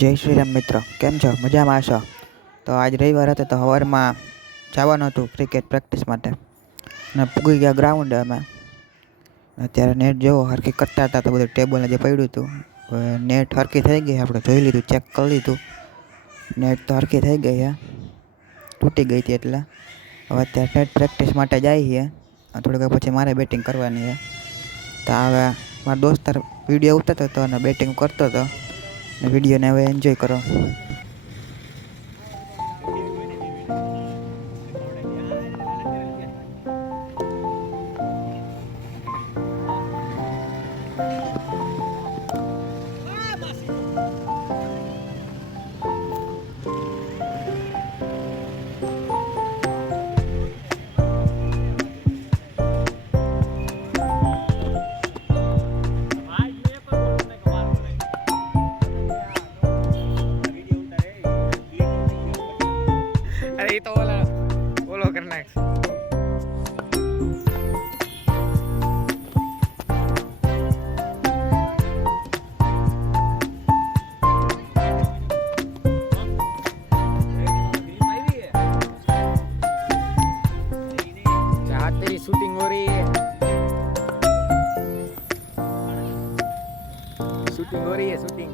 જય શ્રી રામ મિત્રો, કેમ છો? મજામાં હશો? તો આજ રવિવાર હતો તો સવારમાં જવાનું હતું ક્રિકેટ પ્રેક્ટિસ માટે અને પૂગી ગયા ગ્રાઉન્ડે અમે. અત્યારે નેટ જેવો હરખી કરતા હતા તો બધું ટેબલને જે પડ્યું હતું નેટ હરખી થઈ ગઈ, આપણે જોઈ લીધું, ચેક કરી લીધું, નેટ તો હરખી થઈ ગઈ છે, તૂટી ગઈ હતી. એટલે હવે અત્યારે નેટ પ્રેક્ટિસ માટે જાય છે. થોડીક પછી મારે બેટિંગ કરવાની છે. તો હવે મારા દોસ્તાર વિડીયો ઉતારતો હતો અને બેટિંગ કરતો હતો. વિડીયોને હવે એન્જોય કરો. અરે એ તો ઓલો કરી નાખ. तेरी शूटिंग हो रही है, शूटिंग हो रही है, शूटिंग.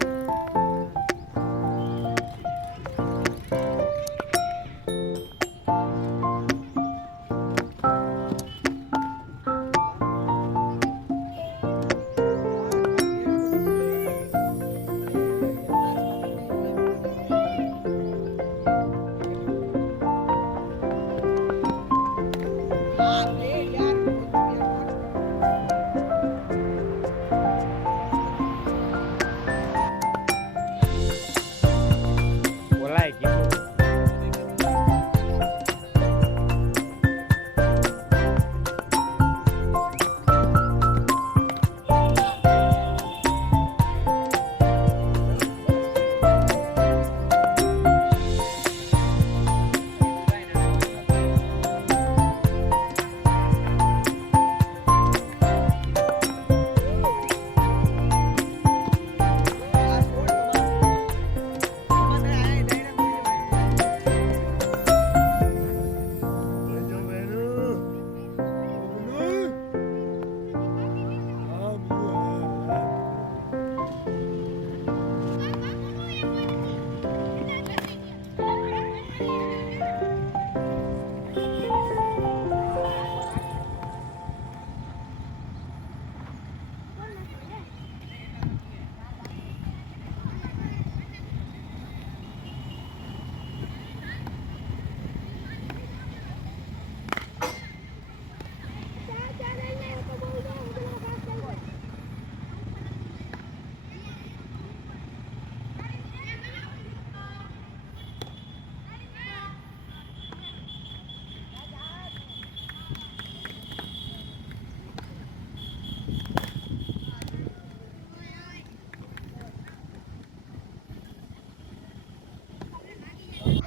बोला है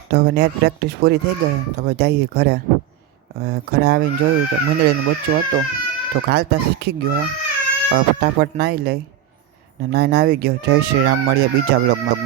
તો હવે નેટ પ્રેક્ટિસ પૂરી થઈ ગઈ, તો હવે જઈએ ઘરે. ઘરે આવીને જોયું તો મુંદડીનું બચ્ચું હતું, તો હાલતા શીખી ગયો. હવે ફટાફટ નાહી લઈ ને નાહીને આવી ગયો. જય શ્રી રામ, મળીએ બીજા બ્લોગમાં.